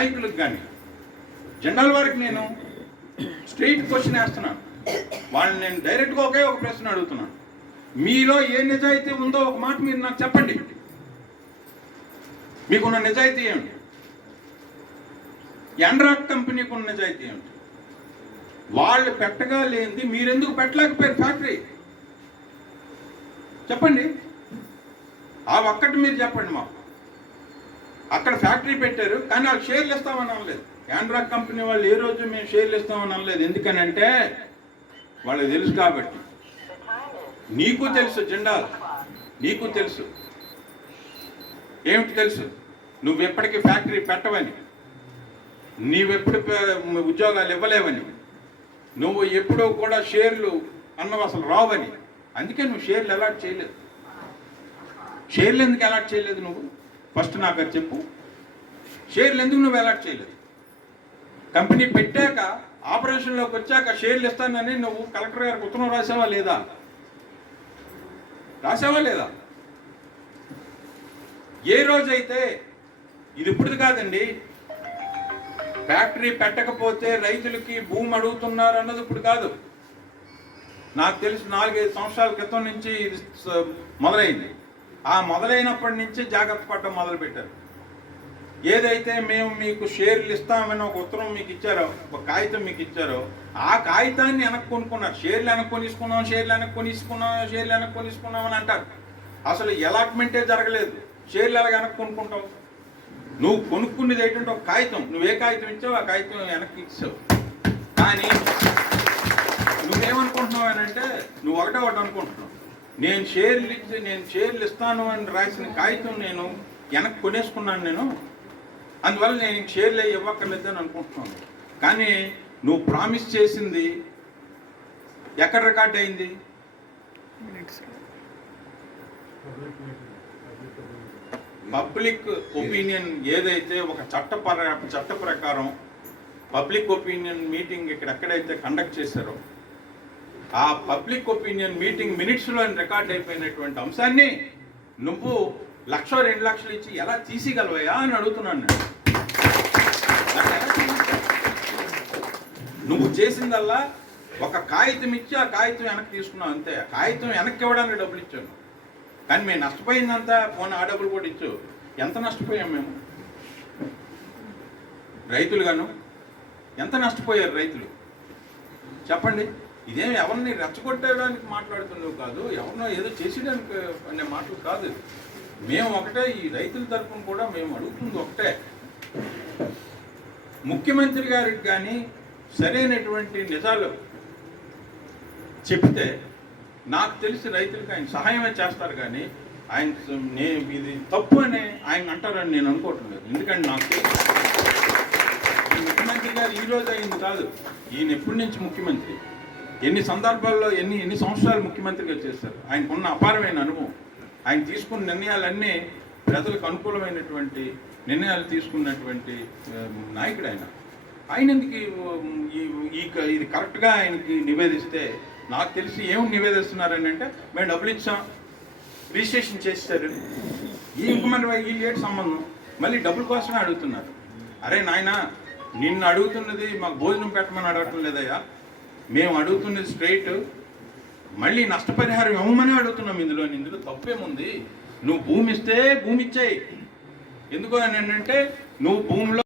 నాయకులకు కానీ జెండాల వారికి నేను స్ట్రైట్ క్వశ్చన్ వేస్తున్నాను. వాళ్ళని నేను డైరెక్ట్గా ఒకే ఒక ప్రశ్న అడుగుతున్నాను. మీలో ఏ నిజాయితీ ఉందో ఒక మాట మీరు నాకు చెప్పండి. మీకున్న నిజాయితీ ఏమిటి? ఎన్రాక్ కంపెనీకి ఉన్న నిజాయితీ ఏమిటి? వాళ్ళు పెట్టగా లేనిది మీరెందుకు పెట్టలేకపోయారు ఫ్యాక్టరీ? చెప్పండి. ఆ ఒక్కటి మీరు చెప్పండి మాకు. అక్కడ ఫ్యాక్టరీ పెట్టారు కానీ వాళ్ళు షేర్లు ఇస్తామని అనలేదు. ఎన్రాక్ కంపెనీ వాళ్ళు ఏ రోజు మేము షేర్లు ఇస్తామని అనలేదు. ఎందుకనంటే వాళ్ళకి తెలుసు కాబట్టి. నీకు తెలుసు జెండాలు, నీకు తెలుసు ఏమిటి తెలుసు, నువ్వెప్పటికీ ఫ్యాక్టరీ పెట్టవని, నీవెప్పుడు ఉద్యోగాలు ఇవ్వలేవని, నువ్వు ఎప్పుడూ కూడా షేర్లు అన్నవి అసలు రావని. అందుకే నువ్వు షేర్లు అలాట్ చేయలేదు. షేర్లు ఎందుకు అలాట్ చేయలేదు నువ్వు? ఫస్ట్ నాకు అది చెప్పు. షేర్లు ఎందుకు నువ్వు అలాట్ చేయలేదు? కంపెనీ పెట్టాక ఆపరేషన్లోకి వచ్చాక షేర్లు ఇస్తానని నువ్వు కలెక్టర్ గారికి ఉత్తరం రాసావా లేదా? రాసావా లేదా? ఏ రోజైతే ఇది ఇప్పుడు కాదండి, ఫ్యాక్టరీ పెట్టకపోతే రైతులకి భూమి అడుగుతున్నారు అన్నది ఇప్పుడు కాదు. నాకు తెలిసి 4-5 సంవత్సరాల క్రితం నుంచి ఇది మొదలైంది. ఆ మొదలైనప్పటి నుంచి జాగ్రత్త పడటం మొదలుపెట్టారు. ఏదైతే మేము మీకు షేర్లు ఇస్తామని ఒక ఉత్తరం మీకు ఇచ్చారో, ఒక కాగితం మీకు ఇచ్చారో, ఆ కాగితాన్ని వెనక్కి కొనుక్కున్నారు. షేర్లు వెనక్కి కొనిసుకున్నాం, షేర్లు వెనక్కి కొనిసుకున్నాం, షేర్లు వెనక్కి కొనిసుకున్నాం అని అంటారు. అసలు అలాట్మెంటే జరగలేదు. షేర్లు ఎలా వెనక్కి కొనుక్కుంటావు? నువ్వు కొనుక్కునేది ఏంటంటే ఒక కాగితం. నువ్వే కాగితం ఇచ్చావు, ఆ కాగితం వెనక్కి ఇచ్చావు. కానీ నువ్వేమనుకుంటున్నావు అని అంటే, నువ్వు ఒకటే అనుకుంటున్నావు, నేను షేర్లు ఇస్తాను అని రాసిన కాగితం నేను వెనక్కి కొనేసుకున్నాను నేను, అందువల్ల నేను షేర్లు ఇవ్వక్కర్లేదని అనుకుంటున్నాను. కానీ నువ్వు ప్రామిస్ చేసింది ఎక్కడ రికార్డ్ అయింది? పబ్లిక్ ఒపీనియన్ ఏదైతే ఒక చట్ట ప్రకారం పబ్లిక్ ఒపీనియన్ మీటింగ్ ఇక్కడ ఎక్కడైతే కండక్ట్ చేశారో, ఆ పబ్లిక్ ఒపీనియన్ మీటింగ్ మినిట్స్లో రికార్డ్ అయిపోయినటువంటి అంశాన్ని నువ్వు 1-2 లక్షలు ఇచ్చి ఎలా తీసిగలవయా అని అడుగుతున్నాను నేను. నువ్వు చేసిందల్లా ఒక కాగితం ఇచ్చి ఆ కాగితం వెనక్కి తీసుకున్నావు అంతే. ఆ కాగితం వెనక్కి ఇవ్వడానికి డబ్బులు ఇచ్చాను. కానీ మేము నష్టపోయిందంతా పోనీ ఆ డబ్బులు కూడా ఇచ్చు. ఎంత నష్టపోయాం మేము రైతులుగాను? ఎంత నష్టపోయారు రైతులు చెప్పండి. ఇదేమి ఎవరిని రెచ్చగొట్టడానికి మాట్లాడుతున్నావు కాదు, ఎవరినో ఏదో చేసేయడానికి అనే మాటలు కాదు. మేము ఒకటే, ఈ రైతుల తరఫున కూడా మేము అడుగుతుంది ఒకటే, ముఖ్యమంత్రి గారికి కానీ సరైనటువంటి నిజాలు చెప్తే నాకు తెలిసి రైతులకు ఆయన సహాయమే చేస్తారు. కానీ ఆయన ఇది తప్పు అని ఆయన అంటారని నేను అనుకోవట్లేదు. ఎందుకంటే నాకు ముఖ్యమంత్రి గారు ఈరోజు అయింది కాదు, ఈయన ఎప్పటి నుంచి ముఖ్యమంత్రి, ఎన్ని సందర్భాల్లో ఎన్ని సంవత్సరాలు ముఖ్యమంత్రిగా చేస్తారు. ఆయనకున్న అపారమైన అనుభవం, ఆయన తీసుకున్న నిర్ణయాలన్నీ ప్రజలకు అనుకూలమైనటువంటి నిర్ణయాలు తీసుకున్నటువంటి నాయకుడు ఆయన. ఆయన ఎందుకు ఇది కరెక్ట్గా ఆయనకి నివేదిస్తే, నాకు తెలిసి ఏమి నివేదిస్తున్నారని అంటే, మేము డబ్బులు ఇచ్చాం, రిజిస్ట్రేషన్ చేస్తారు, ఇంక మరి వీళ్ళు ఏంటి సంబంధం, మళ్ళీ డబ్బుల కోసమే అడుగుతున్నారు. అరే నాయన, నిన్ను అడుగుతున్నది మాకు భోజనం పెట్టమని అడగటం లేదయ్యా, మేము అడుగుతున్నది స్ట్రైట్ మళ్ళీ నష్టపరిహారం ఇవ్వమని అడుగుతున్నాం. ఇందులో తప్పేముంది? నువ్వు భూమి ఇస్తే భూమి ఇచ్చేయి. ఎందుకు అని అంటే, నువ్వు భూమిలో